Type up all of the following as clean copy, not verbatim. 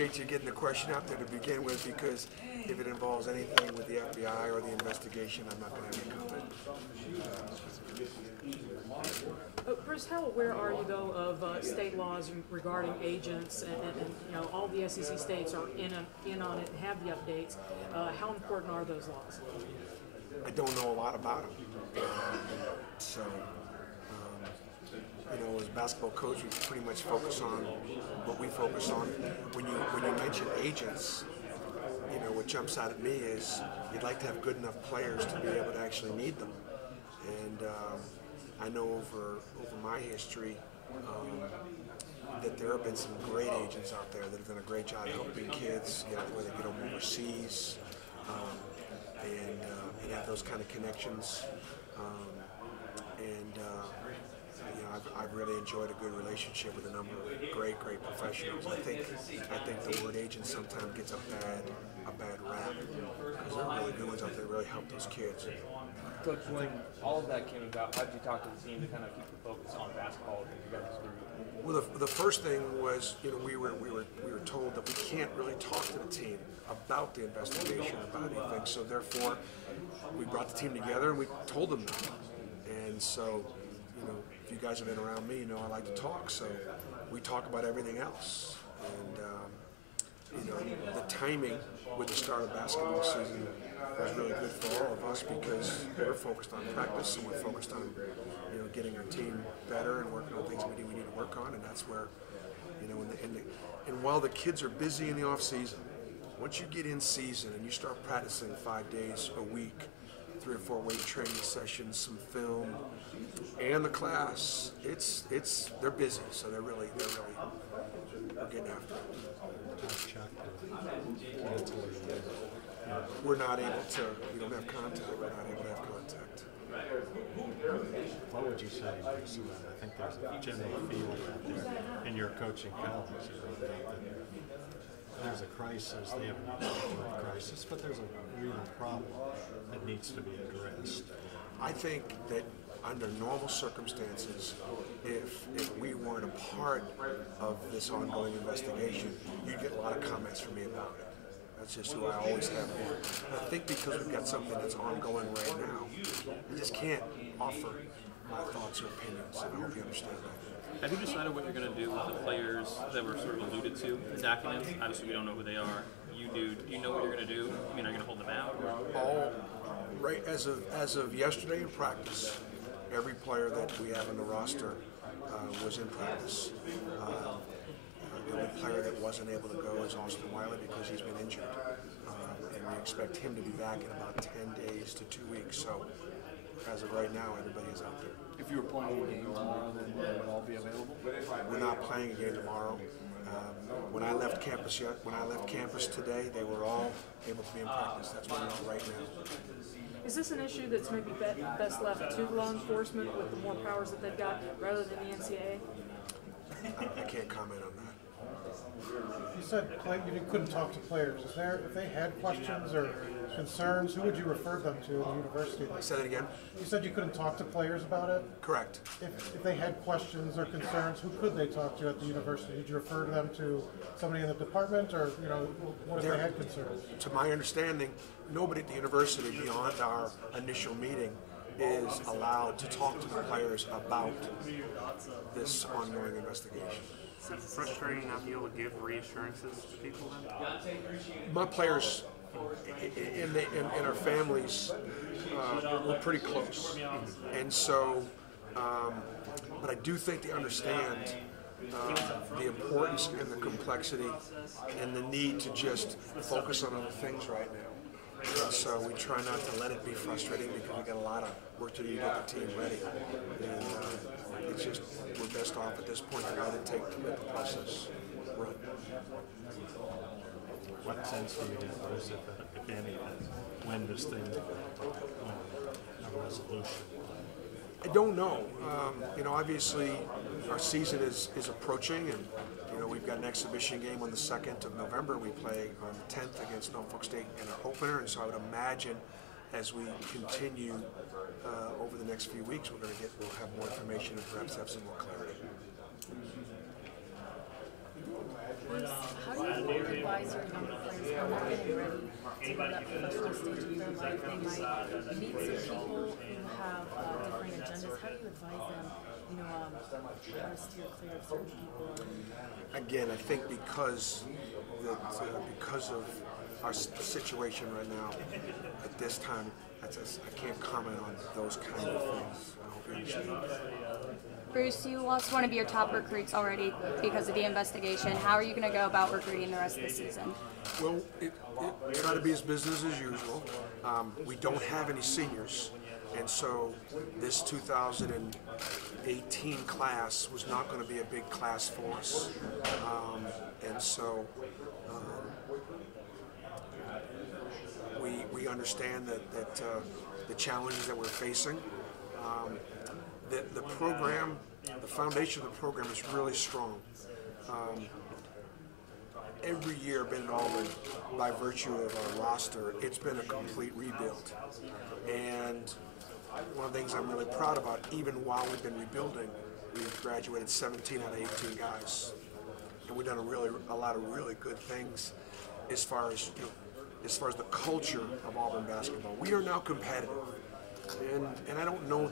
Appreciate you getting the question out there to begin with, because if it involves anything with the FBI or the investigation, I'm not going to have any comment. Bruce, how aware are you though of state laws regarding agents, and all the SEC states are in on it and have the updates? How important are those laws? I don't know a lot about them. As a basketball coach, we pretty much focus on what we focus on. When you mention agents, what jumps out at me is you'd like to have good enough players to be able to actually need them. And I know over my history that there have been some great agents out there that have done a great job helping kids get where they get them overseas and have those kind of connections. I've really enjoyed a good relationship with a number of great professionals. I think the word agent sometimes gets a bad rap, because there are really good ones out there that really help those kids. Coach, when all of that came about, how did you talk to the team to kind of keep the focus on basketball and you guys through? Well, the first thing was, we were told that we can't really talk to the team about the investigation, about anything. So therefore, we brought the team together and we told them that. And so, if you guys have been around me, I like to talk. So we talk about everything else. And the timing with the start of basketball season was really good for all of us, because we're focused on practice and we're focused on getting our team better and working on things we need to work on. And that's where and while the kids are busy in the off season, once you get in season and you start practicing 5 days a week, 3 or 4 weight training sessions, some film, and the class, they're busy, so they're really getting after it. We're not able to. We don't have contact. We're not able to have contact. What would you say? I think there's a general feel out there in your coaching colleagues that there's a crisis. They haven't used the crisis, but there's a real problem that needs to be addressed. I think that under normal circumstances, if we weren't a part of this ongoing investigation, you'd get a lot of comments from me about it. That's just who I always have been. I think because we've got something that's ongoing right now, I just can't offer my thoughts or opinions, and I hope you understand that. Have you decided what you're going to do with the players that were sort of alluded to in the documents? Obviously, we don't know who they are. You do. Do you know what you're going to do? I mean, are you going to hold them out? All right, as of yesterday in practice, every player that we have on the roster was in practice. The only player that wasn't able to go is Austin Wiley, because he's been injured. And we expect him to be back in about 10 days to 2 weeks. So as of right now, everybody is out there. If you were playing a game tomorrow, then they would all be available? We're not playing a game tomorrow. When I left campus today, they were all able to be in practice. That's where we are right now. Is this an issue that's maybe best left to law enforcement with the more powers that they've got, rather than the NCAA? I can't comment on that. You said you couldn't talk to players. If they had questions or concerns, who would you refer them to in the university? Say that again? You said you couldn't talk to players about it? Correct. If they had questions or concerns, who could they talk to at the university? Did you refer them to somebody in the department, or what if they had concerns? To my understanding, nobody at the university beyond our initial meeting is allowed to talk to the players about this ongoing investigation. Is it frustrating not being able to give reassurances to people then? My players and our families were pretty close, and so, but I do think they understand the importance and the complexity and the need to just focus on other things right now. And so we try not to let it be frustrating, because we got a lot of work to do to get the team ready. And it's just, we're best off at this point to let it take, to let the process run. What sense do you have, Bruce, if any, when this thing will a resolution? I don't know. Obviously our season is approaching, and we've got an exhibition game on the 2nd of November. We play on the 10th against Norfolk State in our opener, and so I would imagine as we continue over the next few weeks, we'll have more information and perhaps have some more clarity. Bruce, how do you advise your younger players when they're getting ready to go to that professional stage of their life? They might meet some people who have different agendas. How do you advise them, how to steer clear of certain people? Again, I think because of our situation right now, at this time, I can't comment on those kind of things. I hope you understand. Bruce, you lost one of your top recruits already because of the investigation. How are you going to go about recruiting the rest of the season? Well, try to be as business as usual. We don't have any seniors, and so this 2018 class was not going to be a big class for us. And so we understand that the challenges that we're facing. The program, the foundation of the program is really strong. Every year been in Auburn, by virtue of our roster, it's been a complete rebuild. And one of the things I'm really proud about, even while we've been rebuilding, we've graduated 17 out of 18 guys. And we've done a lot of really good things as far as the culture of Auburn basketball. We are now competitive. And I don't know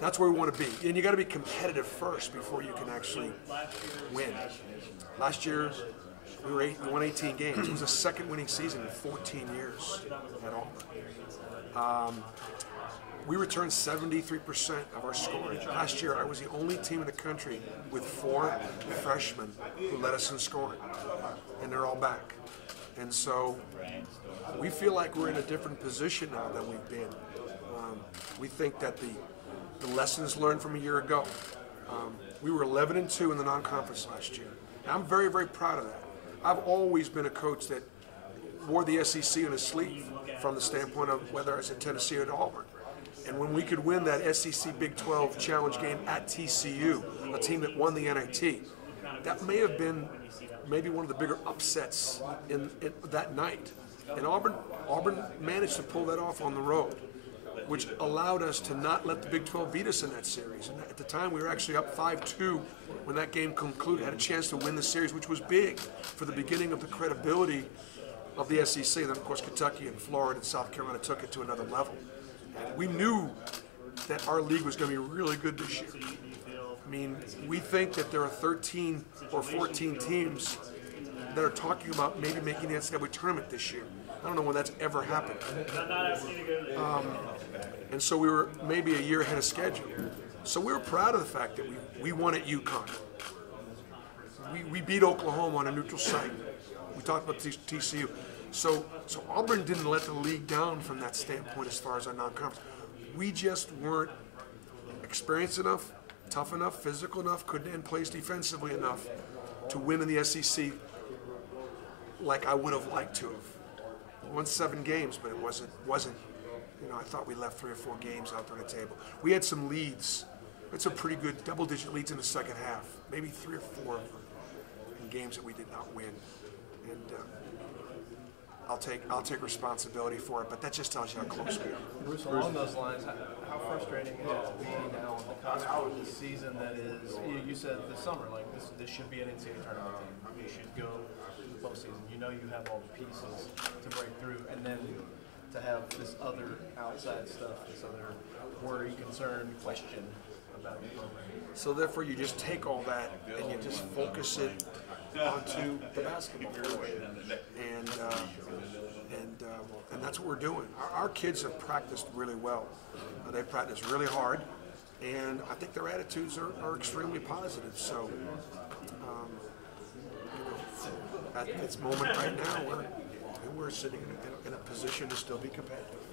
that's where we want to be. And you got to be competitive first before you can actually win. Last year, we won 18 games. It was the second winning season in 14 years at Auburn. We returned 73% of our scoring. Last year, I was the only team in the country with 4 freshmen who led us in scoring, and they're all back. And so we feel like we're in a different position now than we've been. We think that the lessons learned from a year ago. We were 11-2 in the non-conference last year. And I'm very, very proud of that. I've always been a coach that wore the SEC on his sleeve from the standpoint of whether I was at Tennessee or at Auburn. And when we could win that SEC Big 12 Challenge game at TCU, a team that won the NIT, that may have been maybe one of the bigger upsets in that night. And Auburn managed to pull that off on the road, which allowed us to not let the Big 12 beat us in that series. And at the time, we were actually up 5-2 when that game concluded, had a chance to win the series, which was big for the beginning of the credibility of the SEC. And then, of course, Kentucky and Florida and South Carolina took it to another level. And we knew that our league was going to be really good this year. I mean, we think that there are 13 or 14 teams that are talking about maybe making the NCAA tournament this year. I don't know when that's ever happened. And so we were maybe a year ahead of schedule. So we were proud of the fact that we won at UConn. We beat Oklahoma on a neutral site. We talked about TCU. So Auburn didn't let the league down from that standpoint as far as our non-conference. We just weren't experienced enough, tough enough, physical enough, couldn't end plays defensively enough to win in the SEC like I would have liked to have. We won 7 games, but it wasn't. I thought we left 3 or 4 games out there on the table. We had some leads. We had some pretty good double-digit leads in the second half, maybe 3 or 4 of them in games that we did not win. And I'll take responsibility for it, but that just tells you how close we are. Bruce, along those lines, how frustrating is it to be now on the cusp of the season that is? You said this summer, like this should be an NCAA tournament team. You should go to the postseason. You know you have all the pieces to break through, and then to have this other outside stuff, this other worry, concern, question about the program. So therefore, you just take all that and you just focus it onto the basketball court, and that's what we're doing. Our kids have practiced really well. They practiced really hard, and I think their attitudes are extremely positive. So, at this moment right now, we're sitting in a position to still be competitive.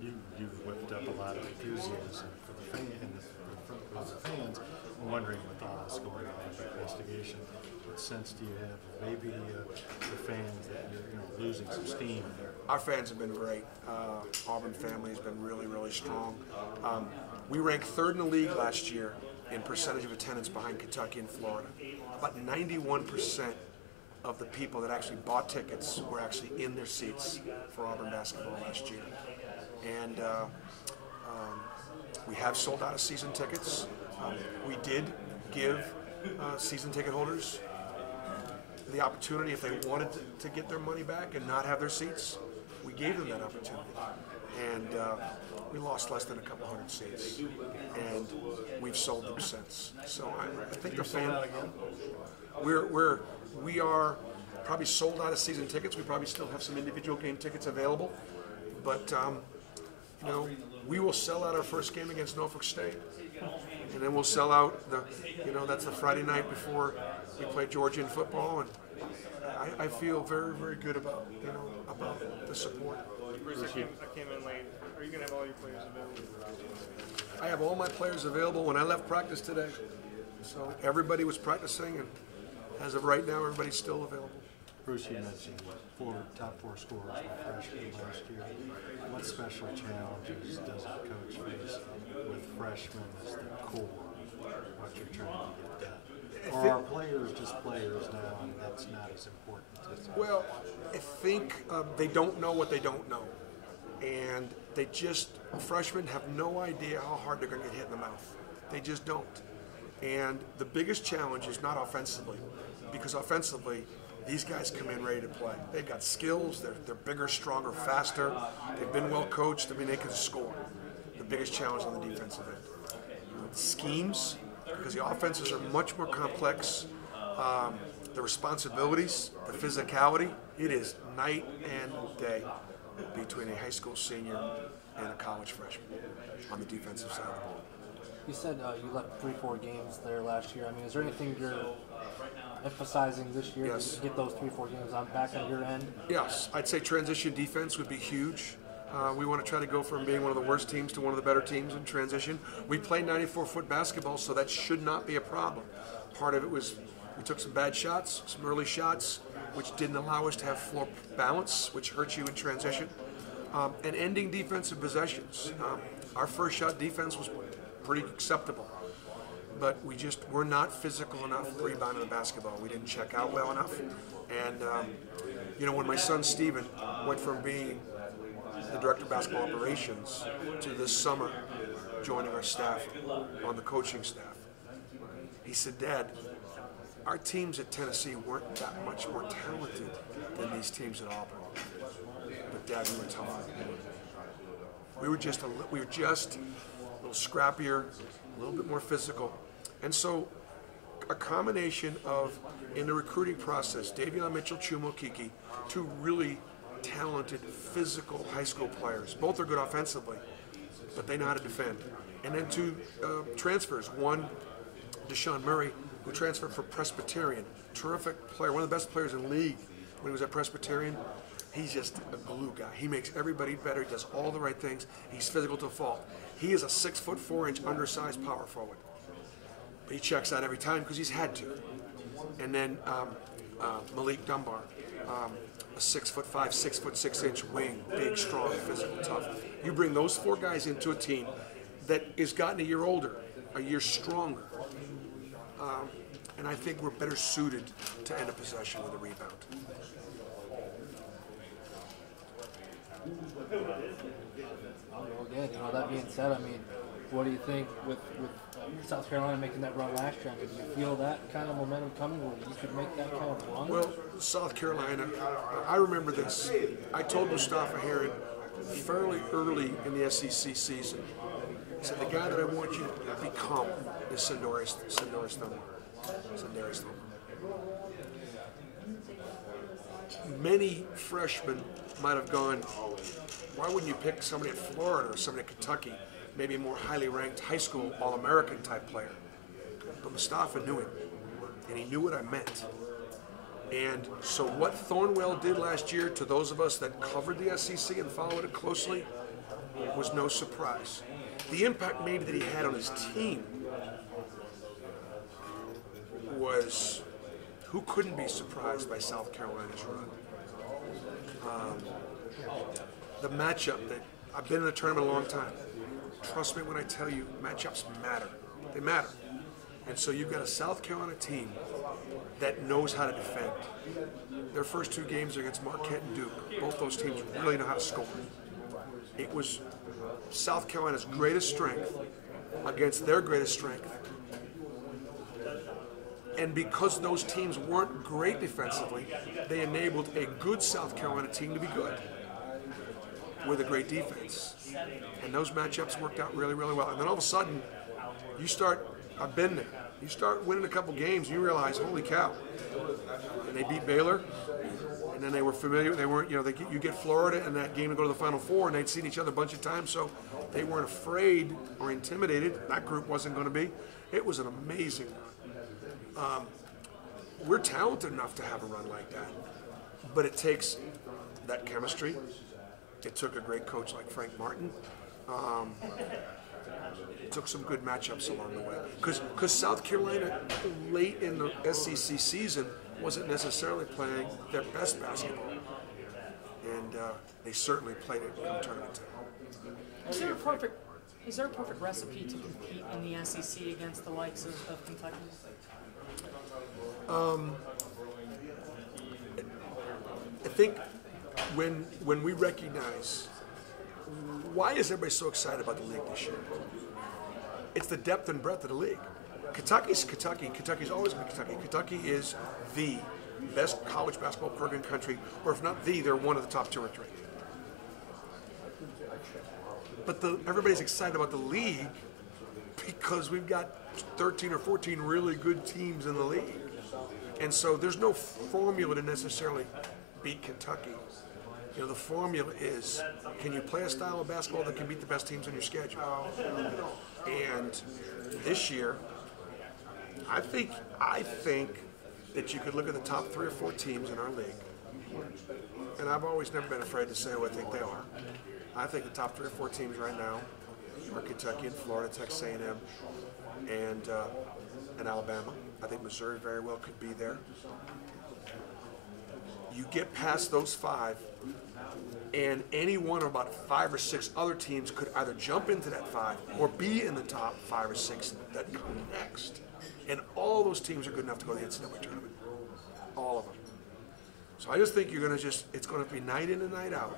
You've whipped up a lot of enthusiasm for the fans. I'm wondering, with all this going on with the investigation, what sense do you have of maybe the fans that you're losing some steam there? Our fans have been great. Auburn family has been really, really strong. We ranked 3rd in the league last year in percentage of attendance behind Kentucky and Florida. About 91% of the people that actually bought tickets were actually in their seats for Auburn basketball last year. And we have sold out of season tickets. We did give season ticket holders the opportunity if they wanted to get their money back and not have their seats. We gave them that opportunity, and we lost less than a couple hundred seats, and we've sold them since. So I think the fan. We are probably sold out of season tickets. We probably still have some individual game tickets available, but you know, we will sell out our first game against Norfolk State, and then we'll sell out that's the Friday night before we play Georgia in football, and I feel very, very good about the support. Bruce, I came in late. Are you going to have all your players available? I have all my players available when I left practice today, so everybody was practicing, and as of right now, everybody's still available. Bruce, you mentioned top four scorers were freshmen last year. What special challenges does a coach face with freshmen as the core of what you're trying to get done? Or are players just players now, and that's not as important as Well, I think they don't know what they don't know. And freshmen have no idea how hard they're going to get hit in the mouth. They just don't. And the biggest challenge is not offensively, because offensively, these guys come in ready to play. They've got skills, they're bigger, stronger, faster, they've been well coached, they can score. The biggest challenge on the defensive end. Schemes, because the offenses are much more complex. The responsibilities, the physicality, it is night and day between a high school senior and a college freshman on the defensive side of the ball. You said you left 3-4 games there last year. I mean, is there anything you're emphasizing this year to get those 3-4 games back on your end? Yes, I'd say transition defense would be huge. We want to try to go from being one of the worst teams to one of the better teams in transition. We play 94-foot basketball, so that should not be a problem. Part of it was we took some bad shots, some early shots, which didn't allow us to have floor balance, which hurts you in transition. And ending defensive possessions. Our first shot defense was pretty acceptable, but we're not physical enough rebounding the basketball. We didn't check out well enough. And, when my son Steven went from being the director of basketball operations to this summer joining our staff on the coaching staff, he said, "Dad, our teams at Tennessee weren't that much more talented than these teams at Auburn. But Dad, we were tougher. We were just a little scrappier, a little bit more physical." And so a combination of, in the recruiting process, Davion Mitchell, Chumo Kiki, two really talented physical high school players. Both are good offensively, but they know how to defend. And then two transfers. One, Deshaun Murray, who transferred from Presbyterian. Terrific player, one of the best players in the league when he was at Presbyterian. He's just a glue guy. He makes everybody better. He does all the right things. He's physical to a fault. He is a 6'4" undersized power forward. But he checks out every time because he's had to. And then Malik Dunbar, a 6'5", 6'6" wing, big, strong, physical, tough. You bring those four guys into a team that has gotten a year older, a year stronger. And I think we're better suited to end a possession with a rebound. Well, again, that being said, I mean, what do you think with South Carolina making that run last year? I mean, do you feel that kind of momentum coming where you could make that kind of run? Well, South Carolina, I remember this. I told Mustafa Herring fairly early in the SEC season, I said, the guy that I want you to become is Sindarius Thumper. Many freshmen might have gone, why wouldn't you pick somebody at Florida or somebody at Kentucky, maybe a more highly ranked high school All-American type player? But Mustafa knew him, and he knew what I meant. And so what Thornwell did last year to those of us that covered the SEC and followed it closely was no surprise. The impact maybe that he had on his team was, who couldn't be surprised by South Carolina's run? The matchup that, I've been in the tournament a long time. Trust me when I tell you, matchups matter. They matter. And so you've got a South Carolina team that knows how to defend. Their first two games are against Marquette and Duke. Both those teams really know how to score. It was South Carolina's greatest strength against their greatest strength. And because those teams weren't great defensively, they enabled a good South Carolina team to be good with a great defense. And those matchups worked out really, really well. And then all of a sudden, I've been there. You start winning a couple games, you realize, holy cow. And they beat Baylor, and then they were familiar. They weren't, you get Florida in that game to go to the Final Four, and they'd seen each other a bunch of times, so they weren't afraid or intimidated. That group wasn't going to be. It was an amazing run. We're talented enough to have a run like that, but it takes that chemistry. It took a great coach like Frank Martin. It took some good matchups along the way. Because South Carolina, late in the SEC season, wasn't necessarily playing their best basketball. And they certainly played it come tournament time. Is there a perfect recipe to compete in the SEC against the likes of Kentucky? I think when we recognize, why is everybody so excited about the league this year? It's the depth and breadth of the league. Kentucky's Kentucky. Kentucky's always been Kentucky. Kentucky is the best college basketball program in the country, or if not the, they're one of the top 2 or 3. But everybody's excited about the league because we've got 13 or 14 really good teams in the league. And so there's no formula to necessarily beat Kentucky. The formula is, can you play a style of basketball that can beat the best teams on your schedule? And this year, I think that you could look at the top 3 or 4 teams in our league, and I've always never been afraid to say who I think they are. I think the top 3 or 4 teams right now are Kentucky and Florida, Texas A&M, and Alabama. I think Missouri very well could be there. You get past those 5, and any one of about 5 or 6 other teams could either jump into that 5 or be in the top 5 or 6 that come next. And all those teams are good enough to go to the NCAA tournament. All of them. So I just think it's going to be night in and night out.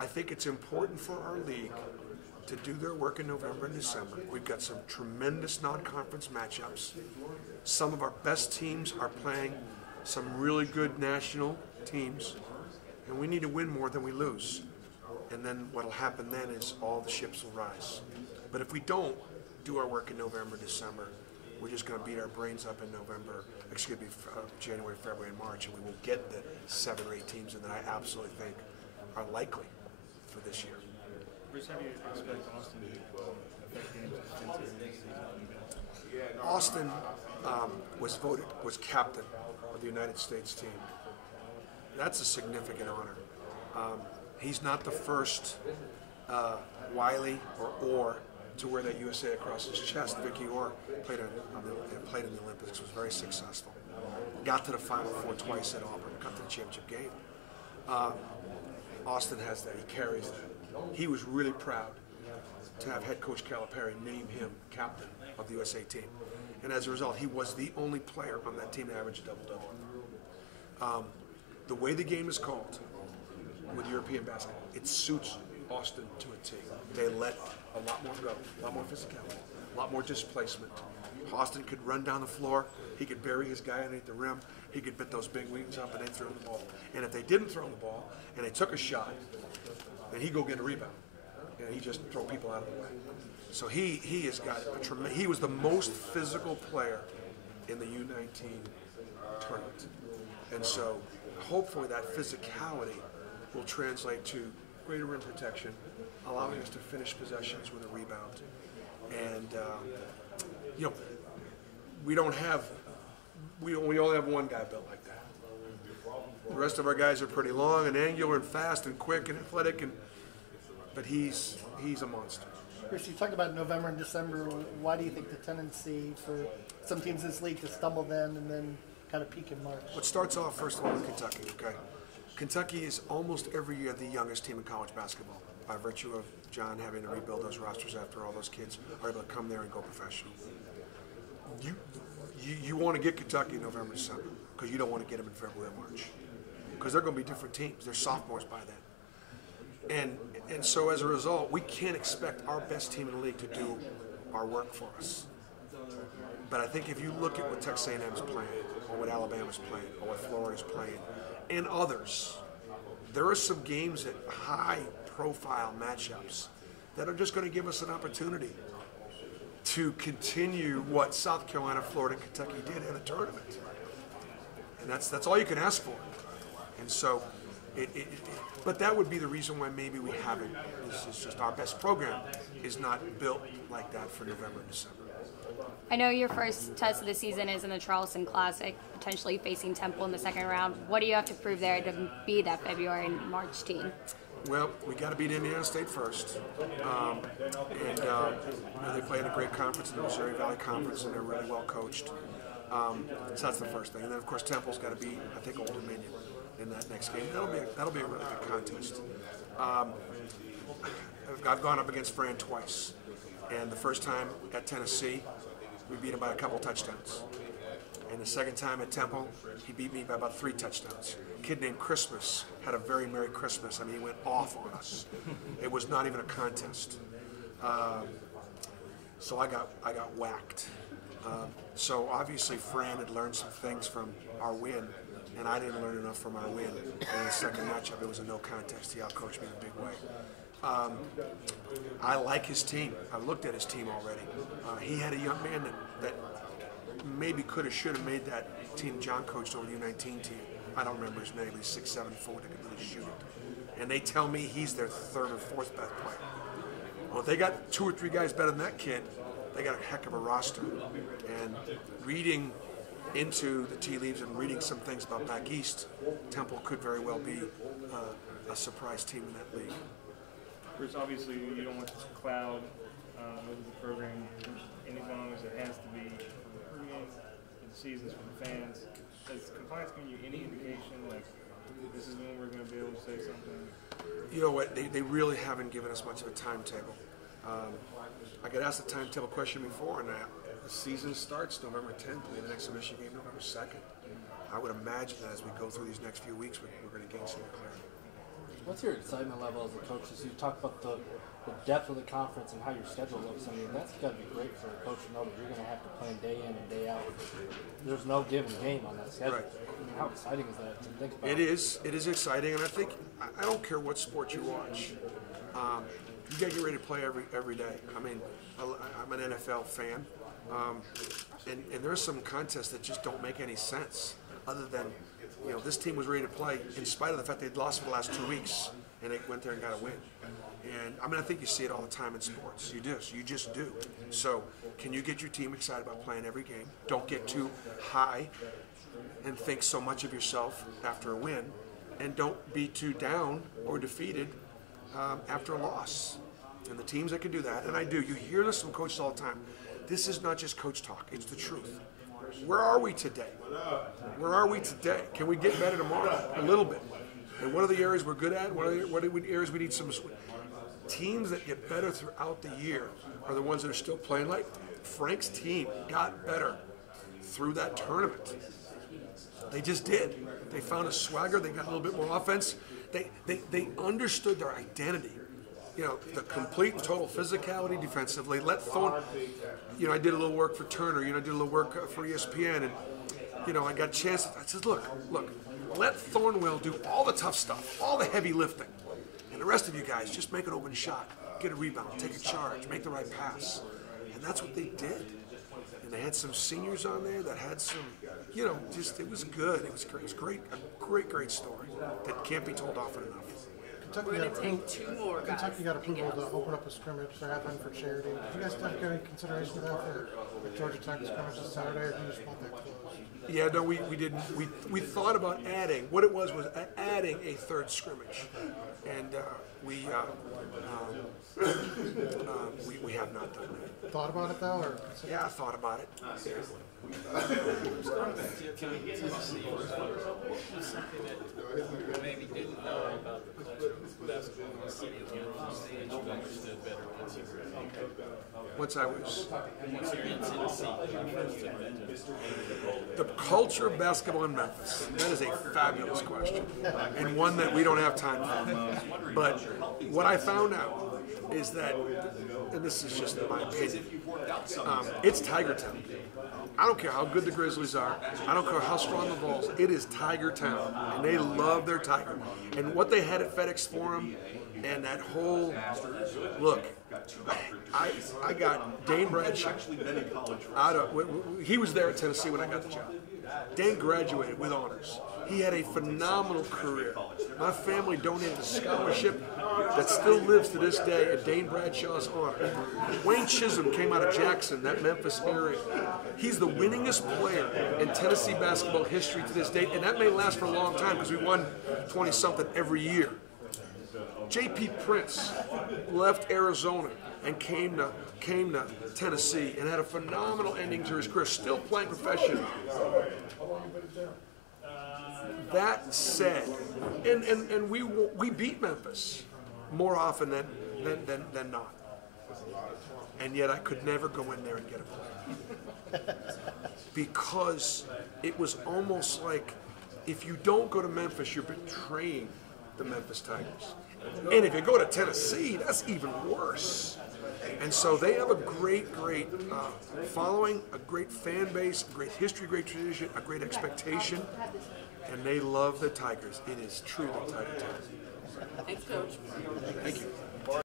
I think it's important for our league to do their work in November and December. We've got some tremendous non-conference matchups. Some of our best teams are playing some really good national teams, and we need to win more than we lose. And then what'll happen then is all the ships will rise. But if we don't do our work in November, December, we're just going to beat our brains up in January, February, and March, and we will get the 7 or 8 teams that I absolutely think are likely for this year. Bruce, how do you expect Austin to affect games this season? Austin was captain of the United States team. That's a significant honor. He's not the first Wiley or Orr to wear that USA across his chest. Vicky Orr played in the Olympics, was very successful. Got to the Final Four twice at Auburn, got to the championship game. Austin has that, he carries that. He was really proud to have head coach Calipari name him captain of the USA team. And as a result, he was the only player on that team to average a double-double. The way the game is called with European basketball, it suits Austin to a T. They let a lot more go, a lot more physicality, a lot more displacement. Austin could run down the floor, he could bury his guy underneath the rim, he could put those big wings up and they'd throw the ball. And if they didn't throw the ball and they took a shot, then he'd go get a rebound. And he'd just throw people out of the way. So he has got a tremendous, he was the most physical player in the U19 tournament. And so hopefully that physicality will translate to greater rim protection, allowing us to finish possessions with a rebound. And, we only have one guy built like that. The rest of our guys are pretty long and angular and fast and quick and athletic, but he's a monster. Chris, you talked about November and December. Why do you think the tendency for some teams in this league to stumble then and then kind of peak in March? What starts off, first of all, with Kentucky, okay? Kentucky is almost every year the youngest team in college basketball by virtue of John having to rebuild those rosters after all those kids are able to come there and go professional. You want to get Kentucky in November, December because you don't want to get them in February, March because they're going to be different teams. They're sophomores by then. And so as a result, we can't expect our best team in the league to do our work for us. But I think if you look at what Texas A&M's playing, or what Alabama's playing, or what Florida's playing, and others, there are some games at high-profile matchups that are just going to give us an opportunity to continue what South Carolina, Florida, and Kentucky did in the tournament. And that's all you can ask for. And so, but that would be the reason why maybe we haven't. It's just our best program is not built like that for November and December. I know your first test of the season is in the Charleston Classic, potentially facing Temple in the second round. What do you have to prove there to be that February and March team? Well, we got to beat Indiana State first, they play in a great conference, in the Missouri Valley Conference, and they're really well coached. So that's the first thing, and then of course Temple's got to beat, I think, Old Dominion in that next game. That'll be a really good contest. I've gone up against Fran twice, and the first time at Tennessee, we beat him by a couple touchdowns. And the second time at Temple, he beat me by about 3 touchdowns. A kid named Christmas had a very Merry Christmas. I mean, he went off on us. It was not even a contest. So I got whacked. So obviously Fran had learned some things from our win, and I didn't learn enough from our win. In the second matchup, it was a no contest. He outcoached me in a big way. I like his team. I've looked at his team already. He had a young man that maybe could have, should have made that team John coached over the U19 team. I don't remember his name. He's 6'7", 4", that could really shoot it. And they tell me he's their 3rd or 4th best player. Well, if they got 2 or 3 guys better than that kid, they got a heck of a roster. And reading into the tea leaves and reading some things about back east, Temple could very well be a surprise team in that league. Bruce, obviously you don't want to cloud over the program any long as it has to be for recruiting, for the seasons, for the fans. Has compliance given you any indication like this is when we're going to be able to say something? You know what? They really haven't given us much of a timetable. I got asked the timetable question before, and the season starts November 10th. We have an exhibition game November 2nd. I would imagine that as we go through these next few weeks, we're going to gain some clarity. What's your excitement level as a coach? As you talk about the depth of the conference and how your schedule looks, I mean, that's got to be great for a coach to know that you're going to have to play day in and day out. There's no given game on that schedule. Right. I mean, how exciting is that to think about? It is exciting, and I think, I don't care what sport you watch, you got to get ready to play every day. I mean, I'm an NFL fan, and there are some contests that just don't make any sense other than, you know, this team was ready to play in spite of the fact they'd lost for the last 2 weeks, and they went there and got a win. And I mean, I think you see it all the time in sports. You just do. So, can you get your team excited about playing every game? Don't get too high and think so much of yourself after a win, and don't be too down or defeated after a loss. And the teams that can do that, and I do. You hear this from coaches all the time. This is not just coach talk. It's the truth. Where are we today? Where are we today? Can we get better tomorrow? A little bit. And what are the areas we're good at? What are the areas we need some? Teams that get better throughout the year are the ones that are still playing like Frank's team got better through that tournament. They just did. They found a swagger. They got a little bit more offense. They understood their identity. You know, the complete and total physicality defensively. Let Thorne, you know, I did a little work for Turner. You know, I did a little work for ESPN, and you know, I got a chance. I said, look, let Thornwell do all the tough stuff, all the heavy lifting, and the rest of you guys just make an open shot, get a rebound, take a charge, make the right pass, and that's what they did. And they had some seniors on there that had some, you know, just it was good. It was great. It was great. A great story that can't be told often enough. Kentucky got approval to open up a scrimmage to have one for charity. Did you guys take any consideration of that for the Georgia Tech scrimmage this Saturday, or do you just want that closed? Yeah, no, we didn't. We thought about adding. What it was adding a 3rd scrimmage, and we have not done that. Thought about it though, or yeah, I thought about it. Maybe didn't know about the basketball in the city of Kansas City, you understood better once you were Once I was. once you're in Tennessee, you understood better. The culture of basketball in Memphis. That is a fabulous question, and one that we don't have time for. But what I found out is that, and this is just my opinion, it's Tiger Town. I don't care how good the Grizzlies are. I don't care how strong the Vols. It is Tiger Town, and they love their Tiger. And what they had at FedEx Forum, and that whole look. I got Dane Bradshaw he was there at Tennessee when I got the job. Dane graduated with honors. He had a phenomenal career. My family donated a scholarship that still lives to this day at Dane Bradshaw's honor. Wayne Chisholm came out of Jackson, that Memphis area. He's the winningest player in Tennessee basketball history to this date, and that may last for a long time because we won 20-something every year. J.P. Prince left Arizona and came to Tennessee and had a phenomenal ending to his career, still playing professionally. That said, and we beat Memphis more often than not, and yet I could never go in there and get a play because it was almost like if you don't go to Memphis, you're betraying the Memphis Tigers. And if you go to Tennessee, that's even worse. And so they have a great following, a great fan base, a great history, great tradition, a great expectation, and they love the Tigers. It is truly Tiger Town. Thanks, Coach. Thank you.